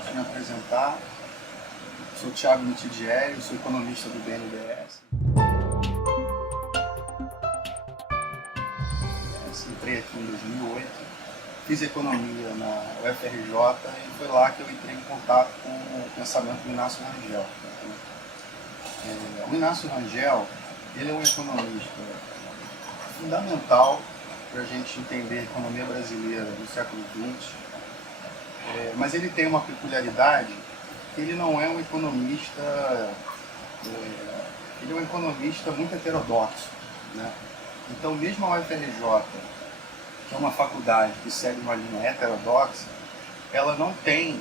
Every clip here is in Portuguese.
de me apresentar. Sou Thiago Mitidieri, sou economista do BNDES. Entrei aqui em 2008, fiz economia na UFRJ e foi lá que eu entrei em contato com o pensamento do Inácio Rangel. O Inácio Rangel, ele é um economista fundamental para a gente entender a economia brasileira do século XX, mas ele tem uma peculiaridade, que ele não é um economista, ele é um economista muito heterodoxo, né? Então, mesmo a UFRJ, que é uma faculdade que segue uma linha heterodoxa, ela não tem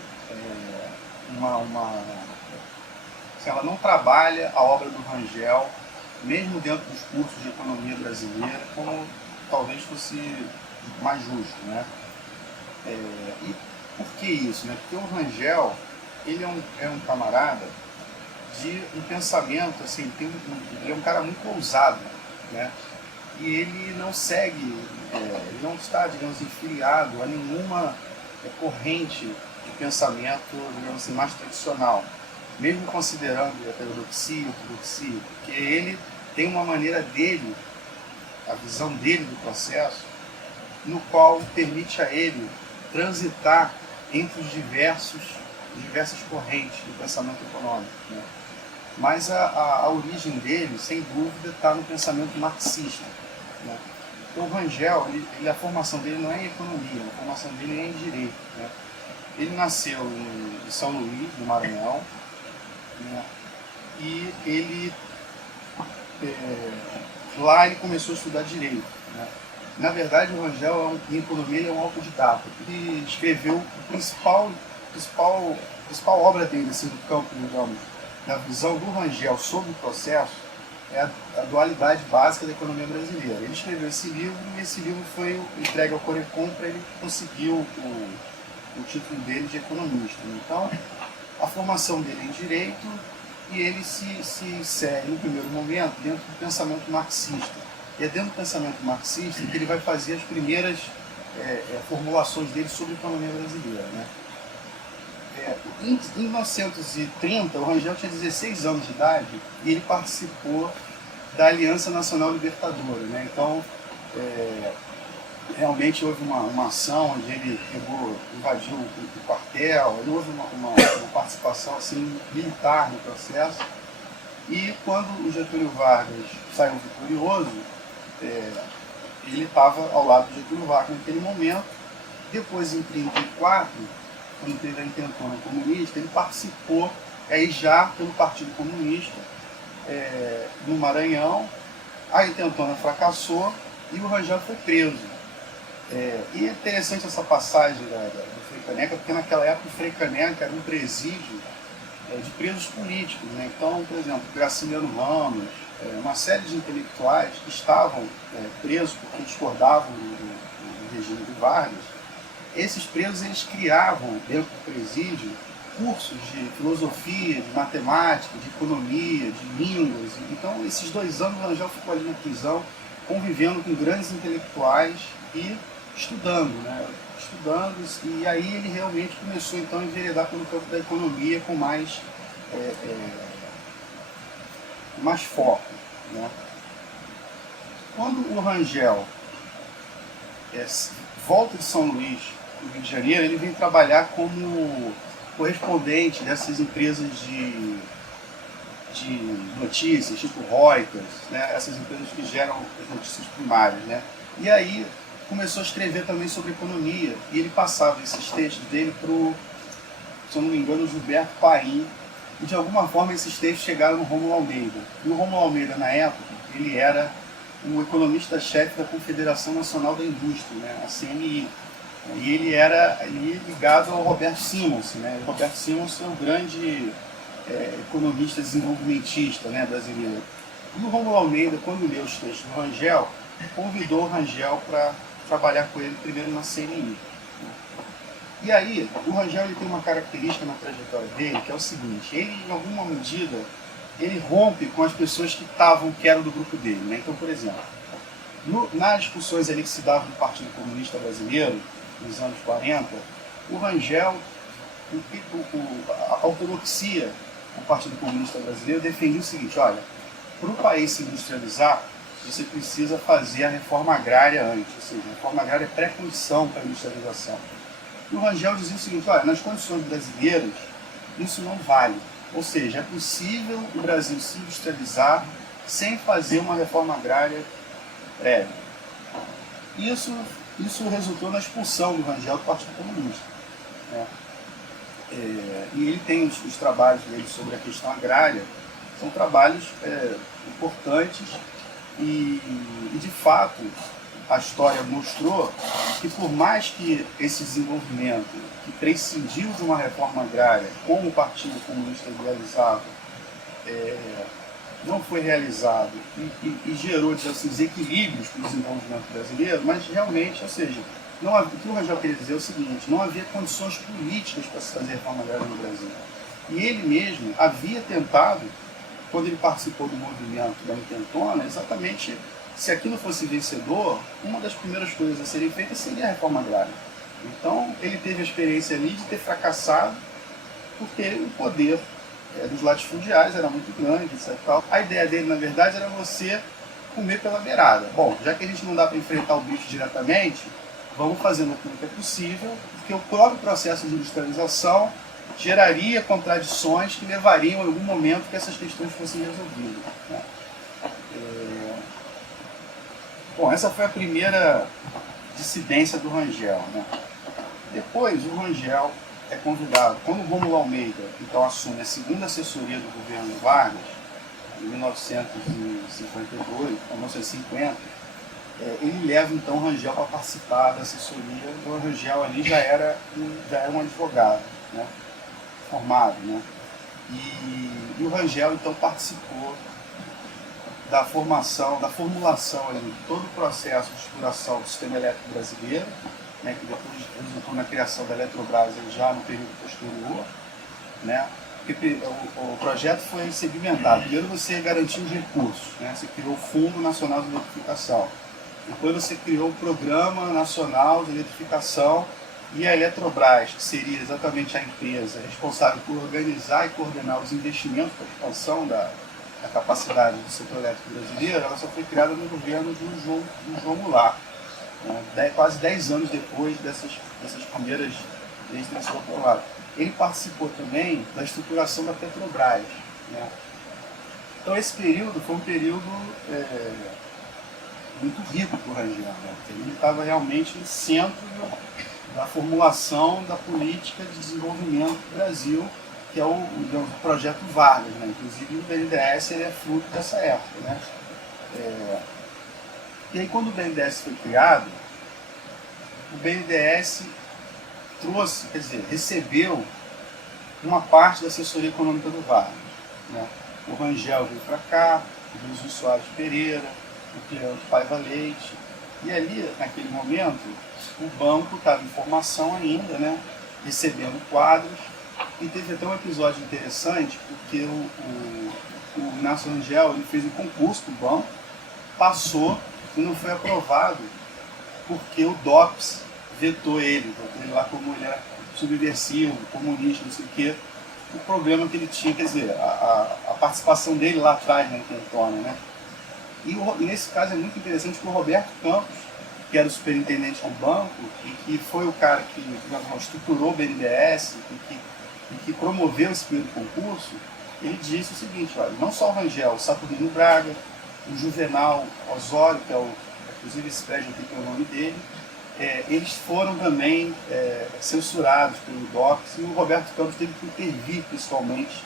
ela não trabalha a obra do Rangel, mesmo dentro dos cursos de economia brasileira, como talvez fosse mais justo, né? E por que isso, né? Porque o Rangel, ele é um camarada de um pensamento, assim, ele é um cara muito ousado, né? E ele não segue, ele não está, digamos, filiado a nenhuma corrente de pensamento, digamos assim, mais tradicional, mesmo considerando a heterodoxia, ortodoxia, porque ele tem uma maneira dele, a visão dele do processo, no qual permite a ele transitar entre os diversas correntes do pensamento econômico, né? Mas a origem dele, sem dúvida, está no pensamento marxista, né? Então, o Rangel, a formação dele não é em economia, a formação dele é em direito, né? Ele nasceu em São Luís, no Maranhão, né? E ele, lá ele começou a estudar direito, né? Na verdade, o Rangel, em economia, ele é um autodidata. Ele escreveu a principal obra dele, assim, do campo, digamos, na visão do Rangel sobre o processo, é a dualidade básica da economia brasileira. Ele escreveu esse livro e esse livro foi entregue ao Corecon para ele conseguir o título dele de economista. Então, a formação dele é em direito e ele se insere, no primeiro momento, dentro do pensamento marxista. E é dentro do pensamento marxista que ele vai fazer as primeiras formulações dele sobre a economia brasileira, né? Em 1930, o Rangel tinha 16 anos de idade e ele participou da Aliança Nacional Libertadora, né? Então, realmente houve uma ação onde ele invadiu o quartel, houve uma participação assim, militar no processo. E quando o Getúlio Vargas saiu vitorioso, ele estava ao lado do Getúlio Vargas naquele momento. Depois, em 1934, quando teve a intentona comunista, ele participou já pelo Partido Comunista no Maranhão. A intentona fracassou e o Rangel foi preso. E é interessante essa passagem do Frei Caneca, porque naquela época o Frei Caneca era um presídio de presos políticos, né? Então, por exemplo, Graciliano Ramos, uma série de intelectuais que estavam presos porque discordavam do regime de Vargas. Esses presos, eles criavam dentro do presídio cursos de filosofia, de matemática, de economia, de línguas. Então, esses 2 anos o Rangel ficou ali na prisão, convivendo com grandes intelectuais e estudando, né? E aí ele realmente começou então a enveredar pelo campo da economia com mais foco, né? Quando o Rangel volta de São Luís, no Rio de Janeiro, ele vem trabalhar como correspondente dessas empresas de notícias, tipo Reuters, né? Essas empresas que geram as notícias primárias, né? E aí começou a escrever também sobre economia, e ele passava esses textos dele para o, se eu não me engano, Gilberto Paim, e de alguma forma esses textos chegaram no Rômulo Almeida. E o Rômulo Almeida, na época, ele era o economista-chefe da Confederação Nacional da Indústria, né, a CNI, e ele era ligado ao Roberto Simons, né? O Roberto Simons é um grande economista desenvolvimentista, né, brasileiro. E o Rômulo Almeida, quando leu os textos do Rangel, convidou o Rangel para trabalhar com ele primeiro na CNI. E aí, o Rangel ele tem uma característica na trajetória dele, que é o seguinte: ele, em alguma medida, ele rompe com as pessoas que eram do grupo dele, né? Então, por exemplo, nas discussões ali que se davam no Partido Comunista Brasileiro, nos anos 40, o Rangel a ortodoxia do Partido Comunista Brasileiro defendia o seguinte: olha, para o país se industrializar, você precisa fazer a reforma agrária antes, ou seja, a reforma agrária é pré-condição para a industrialização. E o Rangel dizia o seguinte: olha, nas condições brasileiras, isso não vale. Ou seja, é possível o Brasil se industrializar sem fazer uma reforma agrária prévia. Isso resultou na expulsão do Rangel do Partido Comunista, né? E ele tem os trabalhos dele sobre a questão agrária, são trabalhos importantes e, de fato, a história mostrou que, por mais que esse desenvolvimento, que prescindiu de uma reforma agrária, como o Partido Comunista idealizava, não foi realizado e gerou assim, desequilíbrios para o desenvolvimento brasileiro, mas realmente, ou seja, o que o Rangel queria dizer é o seguinte: não havia condições políticas para se fazer reforma agrária no Brasil. E ele mesmo havia tentado, quando ele participou do movimento da Intentona, exatamente, se aquilo fosse vencedor, uma das primeiras coisas a serem feitas seria a reforma agrária. Então, ele teve a experiência ali de ter fracassado, porque o poder dos latifundiários era muito grande, etc. A ideia dele, na verdade, era você comer pela beirada. Bom, já que a gente não dá para enfrentar o bicho diretamente, vamos fazendo aquilo que é possível, porque o próprio processo de industrialização geraria contradições que levariam, em algum momento, que essas questões fossem resolvidas, né? Bom, essa foi a primeira dissidência do Rangel, né? Depois, o Rangel é convidado, quando o Rômulo Almeida então assume a segunda assessoria do governo Vargas, em 1952, 1950, ele leva então o Rangel para participar da assessoria. O Rangel ali já era um advogado, né, formado, né? E o Rangel então participou da formulação ali, de todo o processo de estruturação do sistema elétrico brasileiro, né, que depois resultou na criação da Eletrobras já no período posterior, né? Porque o projeto foi segmentado. Primeiro você garantiu os recursos, né? Você criou o Fundo Nacional de Eletrificação. Depois você criou o Programa Nacional de Eletrificação e a Eletrobras, que seria exatamente a empresa responsável por organizar e coordenar os investimentos para a expansão da capacidade do setor elétrico brasileiro. Ela só foi criada no governo do João Goulart, né? Quase 10 anos depois dessas primeiras leis terem sido aprovadas. Ele participou também da estruturação da Petrobras, né? Então esse período foi um período muito rico para o Rangel, né? Ele estava realmente no centro da formulação da política de desenvolvimento do Brasil, que é o projeto Vargas, né? Inclusive o BNDES ele é fruto dessa época, né? E aí quando o BNDES foi criado, o BNDES recebeu uma parte da assessoria econômica do Vargas, né? O Rangel veio para cá, o Jesus Soares Pereira, o Cleandro Paiva Leite, e ali, naquele momento, o banco estava em formação ainda, né? Recebendo quadros, e teve até um episódio interessante, porque o Inácio Rangel ele fez um concurso do banco, passou e não foi aprovado, porque o DOPS vetou ele lá como ele era subversivo, comunista, não sei o quê. O problema que ele tinha, quer dizer, a participação dele lá atrás na Intentona, né? E nesse caso é muito interessante que o Roberto Campos, que era o superintendente do banco e que foi o cara que estruturou o BNDES e que promoveu esse primeiro concurso, ele disse o seguinte: olha, não só o Rangel, o Saturnino Braga, o Juvenal Osório, que inclusive esse prédio aqui tem o nome dele, eles foram também censurados pelo DOPS, e o Roberto Campos teve que intervir pessoalmente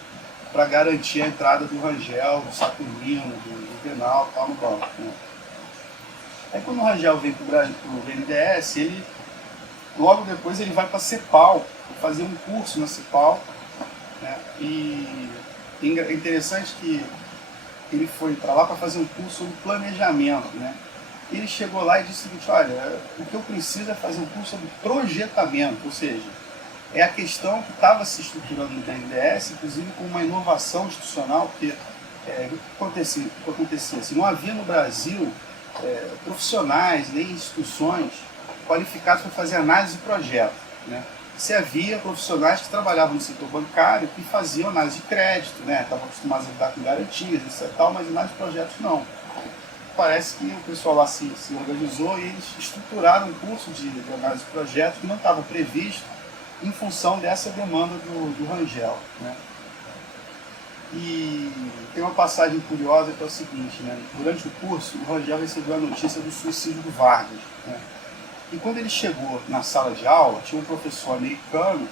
para garantir a entrada do Rangel, do Saturnino, do Juvenal e tal no banco, né? Aí quando o Rangel vem para o BNDES, logo depois ele vai para a CEPAL, fazer um curso na CEPAL, né? E é interessante que ele foi para lá para fazer um curso sobre planejamento, né? Ele chegou lá e disse o seguinte: olha, o que eu preciso é fazer um curso sobre projetamento, ou seja, é a questão que estava se estruturando no BNDES, inclusive com uma inovação institucional, porque o que acontecia? Assim, não havia no Brasil profissionais nem instituições qualificados para fazer análise de projeto, né? se havia profissionais que trabalhavam no setor bancário que faziam análise de crédito, né? Estavam acostumados a lidar com garantias, etc. Mas análise de projetos não. Parece que o pessoal lá se organizou e eles estruturaram um curso de análise de projetos que não estava previsto em função dessa demanda do Rangel, né? E tem uma passagem curiosa que é o seguinte, né? Durante o curso, o Rangel recebeu a notícia do suicídio do Vargas, né? E quando ele chegou na sala de aula, tinha um professor americano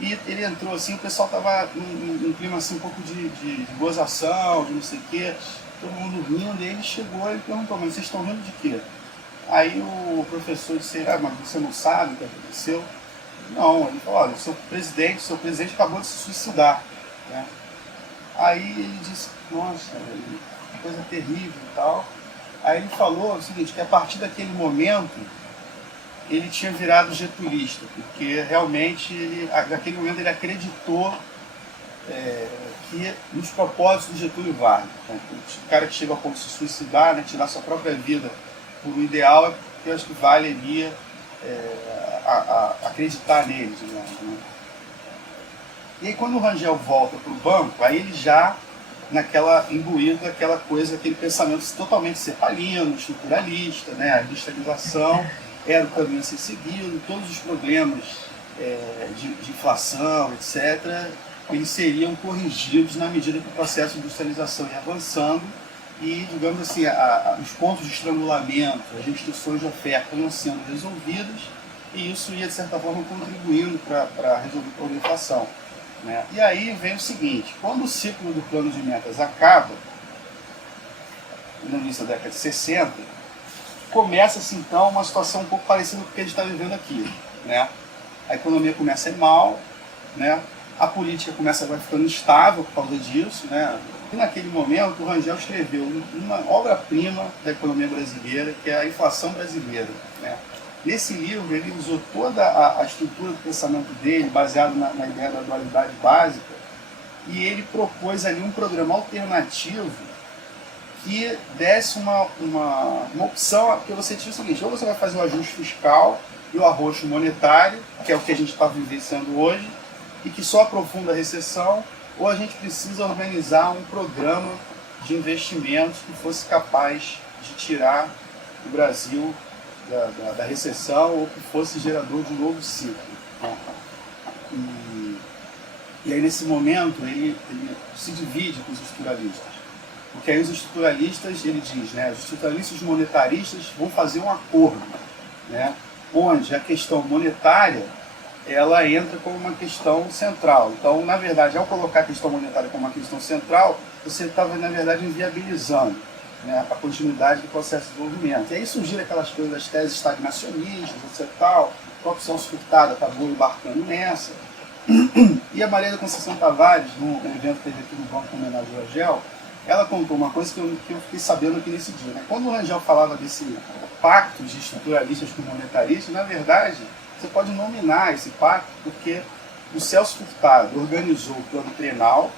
e ele entrou assim, o pessoal estava num clima assim, um pouco de gozação, de não sei o quê, todo mundo rindo, e ele chegou e perguntou, mas vocês estão rindo de quê? Aí o professor disse, mas você não sabe o que aconteceu? Não, ele falou, olha, o seu presidente acabou de se suicidar, né? Aí ele disse, nossa, que coisa terrível e tal. Aí ele falou o seguinte, que a partir daquele momento ele tinha virado getulista, porque realmente, naquele momento ele acreditou que nos propósitos do Getúlio Vargas. Então, o cara que chega ao ponto de se suicidar, né, tirar sua própria vida por um ideal, é porque eu acho que valeria acreditar nele, digamos, né? E aí quando o Rangel volta para o banco, aí ele já imbuído daquela coisa, aquele pensamento totalmente cepalino, estruturalista, né? A industrialização era o caminho a ser seguido, todos os problemas de inflação, etc., eles seriam corrigidos na medida que o processo de industrialização ia avançando e, digamos assim, os pontos de estrangulamento, as restrições de oferta iam sendo resolvidas e isso ia, de certa forma, contribuindo para resolver o problema da inflação, né? E aí vem o seguinte, quando o ciclo do plano de metas acaba, no início da década de 60, começa-se então uma situação um pouco parecida com o que a gente está vivendo aqui, né? A economia começa a ir mal, né? A política começa a ficando instável por causa disso, né? E naquele momento o Rangel escreveu uma obra-prima da economia brasileira, que é a Inflação Brasileira, né? Nesse livro ele usou toda a estrutura do pensamento dele, baseado na ideia da dualidade básica, e ele propôs ali um programa alternativo que desse uma opção, porque você tinha o seguinte, ou você vai fazer o ajuste fiscal e o arroxo monetário, que é o que a gente está vivenciando hoje, e que só aprofunda a recessão, ou a gente precisa organizar um programa de investimentos que fosse capaz de tirar o Brasil da recessão ou que fosse gerador de um novo ciclo. E aí nesse momento ele se divide com os estruturalistas. Porque aí os estruturalistas, ele diz, né, os estruturalistas monetaristas vão fazer um acordo, né, onde a questão monetária ela entra como uma questão central. Então, na verdade, ao colocar a questão monetária como uma questão central, você estava, na verdade, inviabilizando, né, a continuidade do processo de desenvolvimento. E aí surgiram aquelas coisas das teses estagnacionistas, etc. Tal. O próprio Celso Furtado acabou embarcando nessa. E a Maria da Conceição Tavares, num evento que teve aqui no Banco Homenagem ao Rangel, ela contou uma coisa que eu fiquei sabendo aqui nesse dia, né? Quando o Rangel falava desse pacto de estruturalistas com monetaristas, na verdade, você pode nominar esse pacto porque o Celso Furtado organizou o plano trienal,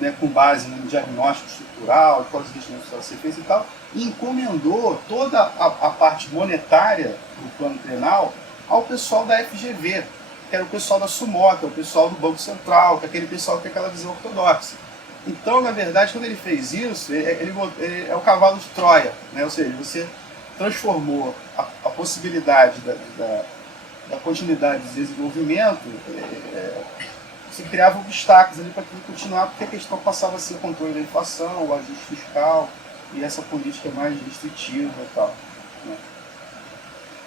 né, com base no diagnóstico estrutural, quais os investimentos que você fez e tal, e encomendou toda a parte monetária do plano trienal ao pessoal da FGV, que era o pessoal da SUMO, que é o pessoal do Banco Central, que é aquele pessoal que tem aquela visão ortodoxa. Então, na verdade, quando ele fez isso, ele é o cavalo de Troia, né? Ou seja, você transformou a possibilidade da continuidade de desenvolvimento, se criava obstáculos ali para aquilo continuar, porque a questão passava a ser o controle da inflação, o ajuste fiscal e essa política mais restritiva e tal, né?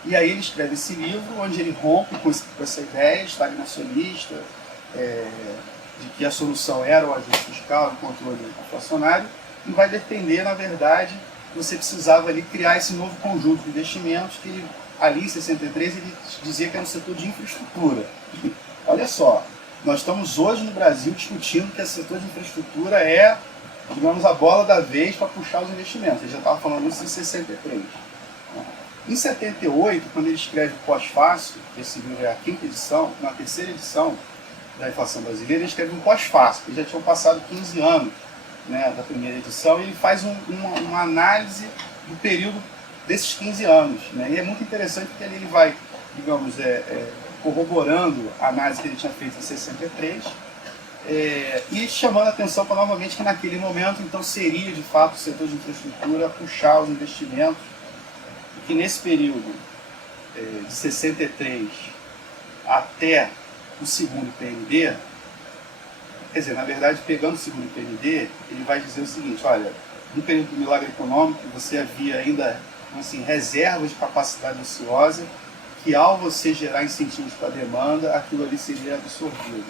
E aí ele escreve esse livro, onde ele rompe com essa ideia estagnacionista, de que a solução era o ajuste fiscal, o controle inflacionário, e vai defender, na verdade, que você precisava ali criar esse novo conjunto de investimentos que ali em 63 ele dizia que era um setor de infraestrutura. Olha só, nós estamos hoje no Brasil discutindo que esse setor de infraestrutura é, digamos, a bola da vez para puxar os investimentos. Ele já estava falando isso em 63. Em 78, quando ele escreve o Pós-Fácil, esse livro é a quinta edição, na terceira edição da inflação brasileira, ele escreve um Pós-Fácil, que já tinham passado 15 anos, né, da primeira edição, e ele faz uma análise do período desses 15 anos, né? E é muito interessante porque ele vai, digamos, corroborando a análise que ele tinha feito em 63, e chamando a atenção para novamente que naquele momento então seria de fato o setor de infraestrutura puxar os investimentos, e que nesse período de 63 até o segundo PND, quer dizer, na verdade, pegando o segundo PND, ele vai dizer o seguinte: olha, no período do milagre econômico, você havia ainda assim, reservas de capacidade ociosa, que ao você gerar incentivos para a demanda, aquilo ali seria absorvido.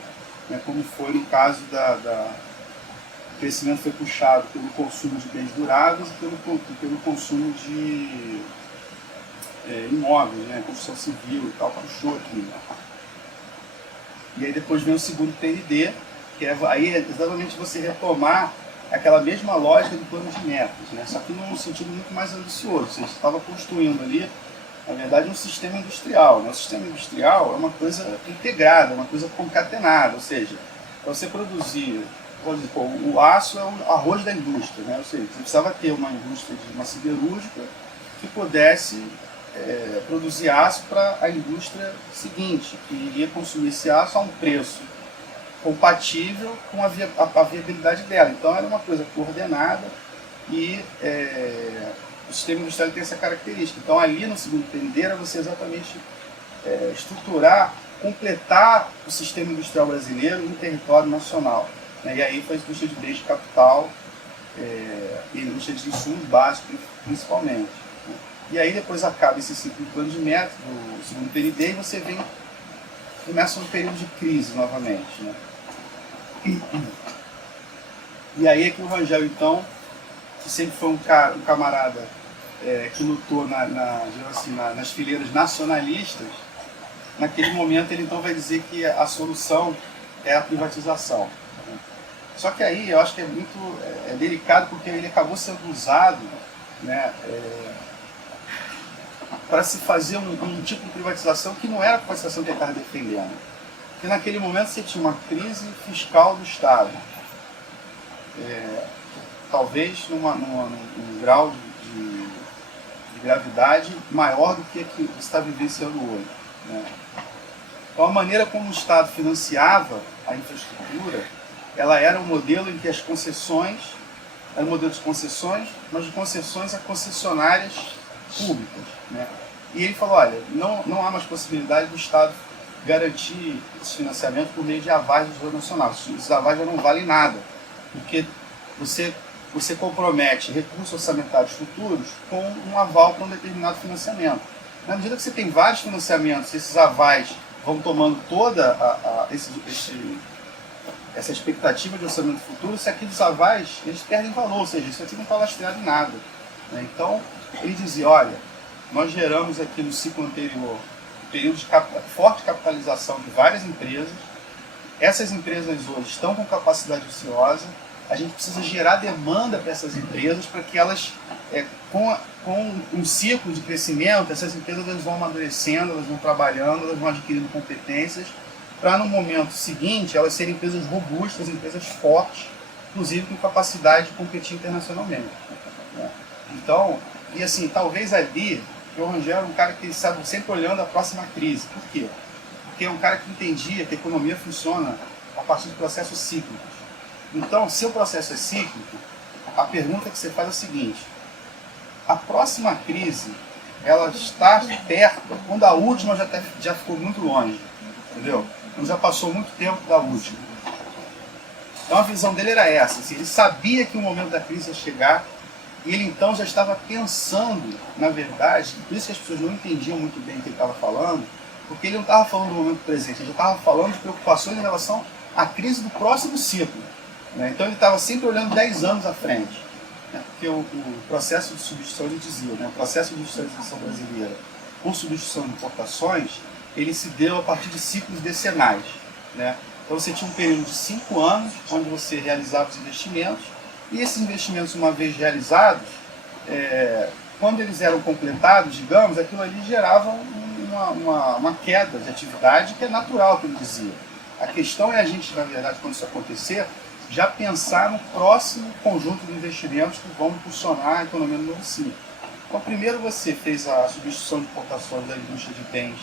Né? Como foi no caso o crescimento foi puxado pelo consumo de bens duráveis e pelo consumo de imóveis, né? Construção civil e tal, puxou aqui. Né? E aí depois vem o segundo PND, que aí é exatamente você retomar aquela mesma lógica do plano de metas, né? Só que num sentido muito mais ambicioso. Você estava construindo ali, na verdade, um sistema industrial. Né? O sistema industrial é uma coisa integrada, uma coisa concatenada, ou seja, para você produzir, o aço é o arroz da indústria, né? Ou seja, você precisava ter uma indústria de uma siderúrgica que pudesse produzir aço para a indústria seguinte, que iria consumir esse aço a um preço compatível com a viabilidade dela. Então era uma coisa coordenada e o sistema industrial tem essa característica. Então ali no segundo PND era você exatamente estruturar, completar o sistema industrial brasileiro em território nacional. Né? E aí foi a indústria de bens de capital e a indústria de insumos básicos principalmente. Né? E aí depois acaba esse ciclo de plano de metas do segundo PND e você começa um período de crise novamente. Né? E aí é que o Rangel, então, que sempre foi um camarada que lutou nas fileiras nacionalistas, naquele momento ele então vai dizer que a solução é a privatização. Né? Só que aí eu acho que é muito delicado, porque ele acabou sendo usado, né, para se fazer um tipo de privatização que não era a privatização que ele estava defendendo. Porque naquele momento você tinha uma crise fiscal do Estado, talvez num grau de gravidade maior do que você está vivenciando hoje. Né? Então a maneira como o Estado financiava a infraestrutura, ela era um modelo em que as concessões, era um modelo de concessões, mas de concessões a concessionárias públicas. Né? E ele falou, olha, não há mais possibilidade do Estado garantir esse financiamento por meio de avais do Tesouro Nacional. Esses avais já não valem nada, porque você compromete recursos orçamentários futuros com um aval para um determinado financiamento. Na medida que você tem vários financiamentos, esses avais vão tomando toda essa expectativa de orçamento futuro, se aqueles avais eles perdem valor, ou seja, isso aqui não está lastreado em nada. Né? Então, ele dizia, olha, nós geramos aqui no ciclo anterior um período de forte capitalização de várias empresas, essas empresas hoje estão com capacidade ociosa, a gente precisa gerar demanda para essas empresas para que elas, com um ciclo de crescimento, essas empresas elas vão amadurecendo, elas vão trabalhando, elas vão adquirindo competências, para no momento seguinte elas serem empresas robustas, empresas fortes, inclusive com capacidade de competir internacionalmente. Né? Então, e assim, talvez ali, o Rangel era um cara que estava sempre olhando a próxima crise. Por quê? Porque é um cara que entendia que a economia funciona a partir de processos cíclicos. Então, se o processo é cíclico, a pergunta que você faz é a seguinte: a próxima crise, ela está perto quando a última já ficou muito longe, entendeu? Então já passou muito tempo da última. Então a visão dele era essa, assim, ele sabia que o momento da crise ia chegar e ele então já estava pensando, na verdade, por isso que as pessoas não entendiam muito bem o que ele estava falando, porque ele não estava falando do momento presente, ele já estava falando de preocupações em relação à crise do próximo ciclo. Né? Então ele estava sempre olhando 10 anos à frente. Né? Porque o processo de substituição, ele dizia, né? O processo de industrialização brasileira por substituição de importações, ele se deu a partir de ciclos decenais. Né? Então você tinha um período de 5 anos, onde você realizava os investimentos, e esses investimentos, uma vez realizados, quando eles eram completados, digamos, aquilo ali gerava uma queda de atividade que é natural, como ele dizia. A questão é a gente, na verdade, quando isso acontecer, já pensar no próximo conjunto de investimentos que vão impulsionar a economia no novo ciclo. Então, primeiro você fez a substituição de importações da indústria de bens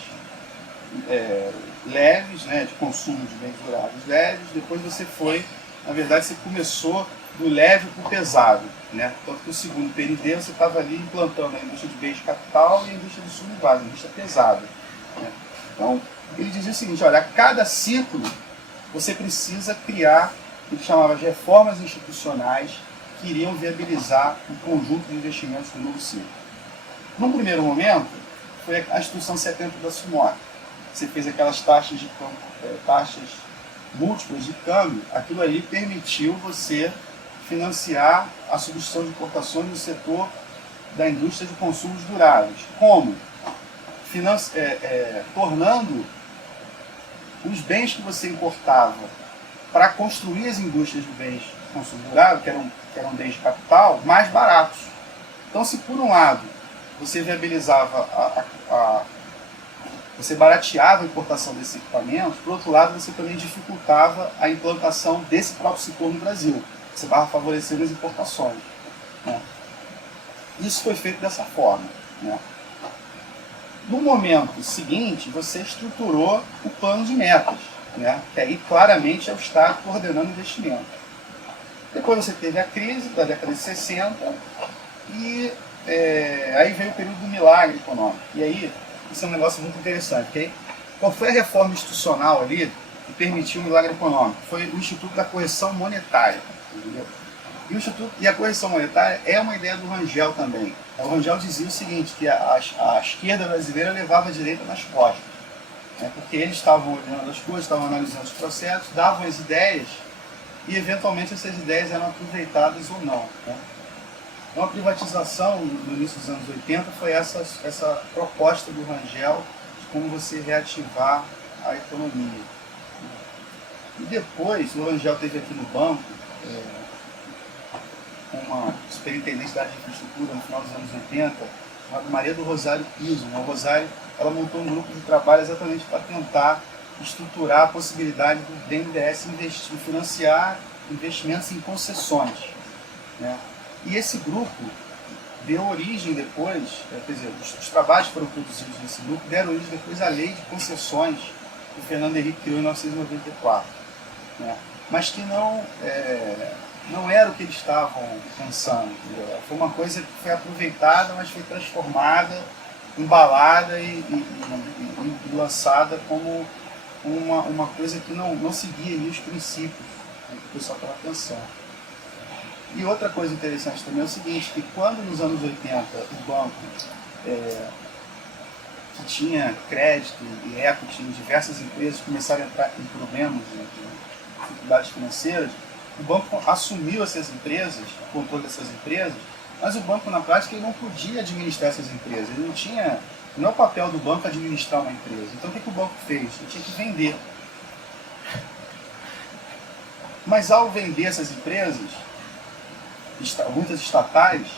leves, né, de consumo de bens duráveis leves. Depois você foi, na verdade, você começou do leve para o pesado, né? Tanto que o segundo PND você estava ali implantando a indústria de bens de capital e a indústria de subvaso, a indústria pesada, né? Então, ele dizia o seguinte: olha, a cada ciclo você precisa criar o que ele chamava de reformas institucionais que iriam viabilizar um conjunto de investimentos do novo ciclo. Num primeiro momento, foi a Instrução 70 da SUMOP. Você fez aquelas taxas múltiplas de câmbio, aquilo ali permitiu você financiar a substituição de importações no setor da indústria de consumos duráveis. Como? Tornando os bens que você importava para construir as indústrias de bens de consumo durável, que eram bens de capital, mais baratos. Então, se por um lado você viabilizava você barateava a importação desses equipamentos, por outro lado você também dificultava a implantação desse próprio setor no Brasil. Você estava favorecendo as importações, né? Isso foi feito dessa forma, né? No momento seguinte, você estruturou o plano de metas, né? Que aí claramente é o Estado coordenando o investimento. Depois você teve a crise da década de 60 e aí veio o período do milagre econômico. E aí, isso é um negócio muito interessante. Okay? Qual foi a reforma institucional ali que permitiu o milagre econômico? Foi o Instituto da Correção Monetária. Entendeu? E a correção monetária é uma ideia do Rangel também. O Rangel dizia o seguinte, que a esquerda brasileira levava a direita nas costas. Né? Porque eles estavam olhando as coisas, estavam analisando os processos, davam as ideias e eventualmente essas ideias eram aproveitadas ou não. Né? Então a privatização no início dos anos 80 foi essa proposta do Rangel de como você reativar a economia. E depois o Rangel teve aqui no banco uma superintendente da área de infraestrutura no final dos anos 80, chamada Maria do Rosário Piso. A Rosário, ela montou um grupo de trabalho exatamente para tentar estruturar a possibilidade do BNDES financiar investimentos em concessões, né? E esse grupo deu origem depois, quer dizer, os trabalhos que foram produzidos nesse grupo deram origem depois à lei de concessões que o Fernando Henrique criou em 1994, né? Mas que não era o que eles estavam pensando. Entendeu? Foi uma coisa que foi aproveitada, mas foi transformada, embalada e lançada como uma coisa que não seguia ali os princípios, né, que o pessoal estava pensando. E outra coisa interessante também é o seguinte, que quando nos anos 80 o banco que tinha crédito e equity em diversas empresas começaram a entrar em problemas, né, de dificuldades financeiras, o banco assumiu essas empresas, o controle dessas empresas, mas o banco na prática ele não podia administrar essas empresas, ele não é o papel do banco administrar uma empresa. Então o que o banco fez? Ele tinha que vender. Mas ao vender essas empresas, muitas estatais,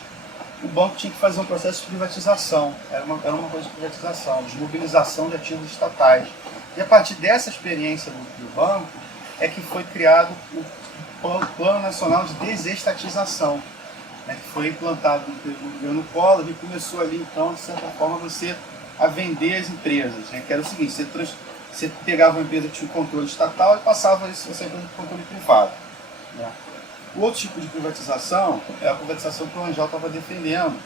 o banco tinha que fazer um processo de privatização. Era uma coisa de privatização, desmobilização de ativos estatais. E a partir dessa experiência do banco é que foi criado o Plano Nacional de Desestatização, né, que foi implantado no governo Collor e começou ali, então, de certa forma, você a vender as empresas. Né, que era o seguinte, você pegava uma empresa que tinha um controle estatal e passava isso para o controle privado. Né. O outro tipo de privatização é a privatização que o Rangel estava defendendo,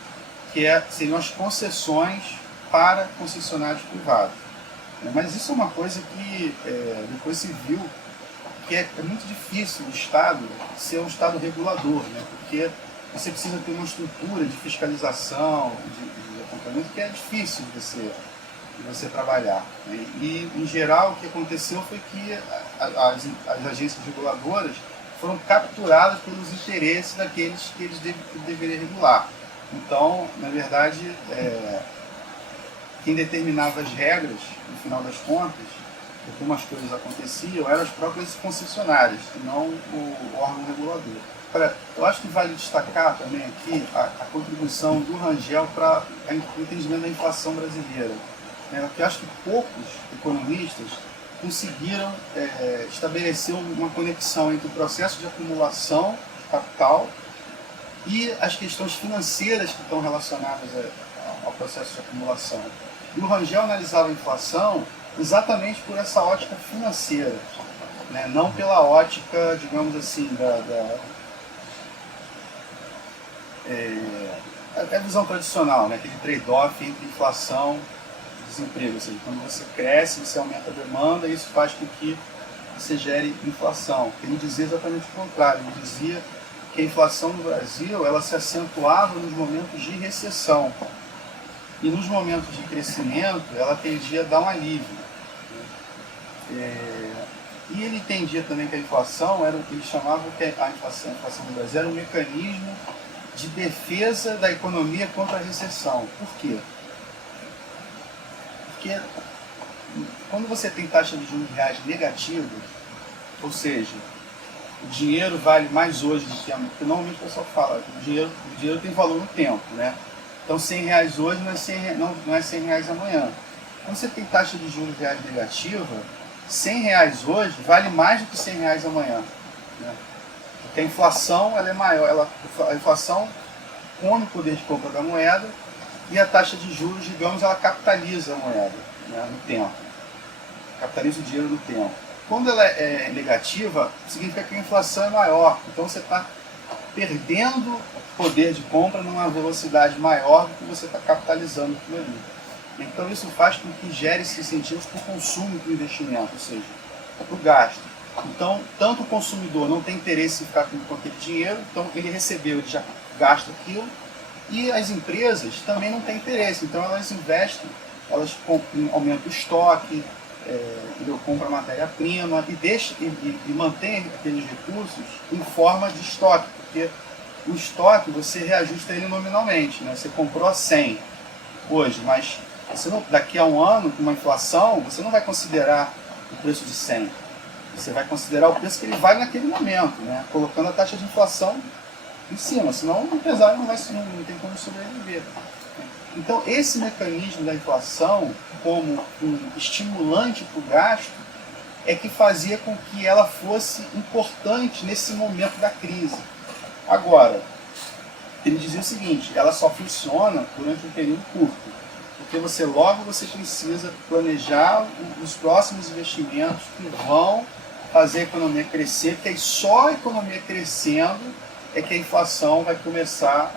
que seriam as concessões para concessionários privados. Mas isso é uma coisa que depois se viu que é muito difícil o Estado ser um Estado regulador, né? Porque você precisa ter uma estrutura de fiscalização, de apontamento, que é difícil de você trabalhar. Né? E, em geral, o que aconteceu foi que as agências reguladoras foram capturadas pelos interesses daqueles que eles deveriam regular. Então, na verdade, quem determinava as regras, no final das contas, de como as coisas aconteciam, eram as próprias concessionárias, e não o órgão regulador. Eu acho que vale destacar também aqui a contribuição do Rangel para o entendimento da inflação brasileira. Porque eu acho que poucos economistas conseguiram estabelecer uma conexão entre o processo de acumulação de capital e as questões financeiras que estão relacionadas ao processo de acumulação. E o Rangel analisava a inflação exatamente por essa ótica financeira, né? Não pela ótica, digamos assim, a visão tradicional, né? Aquele trade-off entre inflação e desemprego. Ou seja, quando você cresce, você aumenta a demanda e isso faz com que você gere inflação. Ele dizia exatamente o contrário. Ele dizia que a inflação no Brasil ela se acentuava nos momentos de recessão. E nos momentos de crescimento, ela tendia a dar um alívio. E ele entendia também que a inflação, ele chamava que a inflação no Brasil era um mecanismo de defesa da economia contra a recessão. Por quê? Porque quando você tem taxa de juros reais negativa, ou seja, o dinheiro vale mais hoje do que porque normalmente o pessoal fala, o dinheiro tem valor no tempo, né? Então 100 reais hoje não é 100 reais amanhã. Quando você tem taxa de juros reais negativa, 100 reais hoje vale mais do que 100 reais amanhã, né? Porque a inflação ela é maior, a inflação come o poder de compra da moeda e a taxa de juros, digamos, ela capitaliza a moeda, né, no tempo, capitaliza o dinheiro no tempo. Quando ela é negativa, significa que a inflação é maior, então você está perdendo poder de compra numa velocidade maior do que você está capitalizando aquilo ali. Então isso faz com que gere esses incentivos para o consumo e para o investimento, ou seja, para o gasto. Então, tanto o consumidor não tem interesse em ficar com aquele dinheiro, então ele recebeu, ele já gasta aquilo, e as empresas também não têm interesse, então elas investem, elas aumentam o estoque, compram matéria-prima e mantém aqueles recursos em forma de estoque, porque o estoque você reajusta ele nominalmente, né? Você comprou a 100 hoje, mas daqui a um ano, com uma inflação, você não vai considerar o preço de 100. Você vai considerar o preço que ele vale naquele momento, né? Colocando a taxa de inflação em cima, senão o empresário não tem como sobreviver. Então, esse mecanismo da inflação, como um estimulante para o gasto, é que fazia com que ela fosse importante nesse momento da crise. Agora, ele dizia o seguinte, ela só funciona durante um período curto, porque você precisa planejar os próximos investimentos que vão fazer a economia crescer, porque aí só a economia crescendo é que a inflação vai começar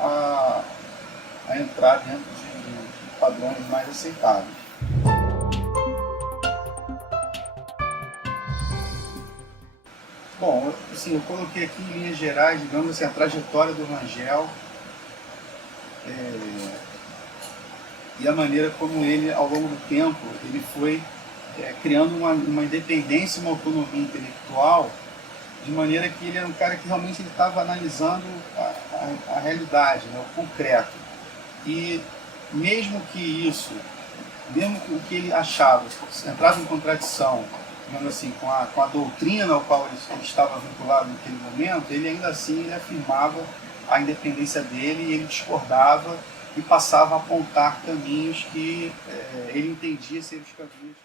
a entrar dentro de padrões mais aceitáveis. Bom, assim, eu coloquei aqui em linhas gerais, digamos assim, a trajetória do Rangel e a maneira como ele, ao longo do tempo, ele foi criando uma independência, uma autonomia intelectual, de maneira que ele era um cara que realmente estava analisando a realidade, né, o concreto. E mesmo que o que ele achava entrava em contradição, digamos assim, com a doutrina ao qual ele estava vinculado naquele momento, ele ainda assim ele afirmava a independência dele e ele discordava e passava a apontar caminhos que ele entendia ser os caminhos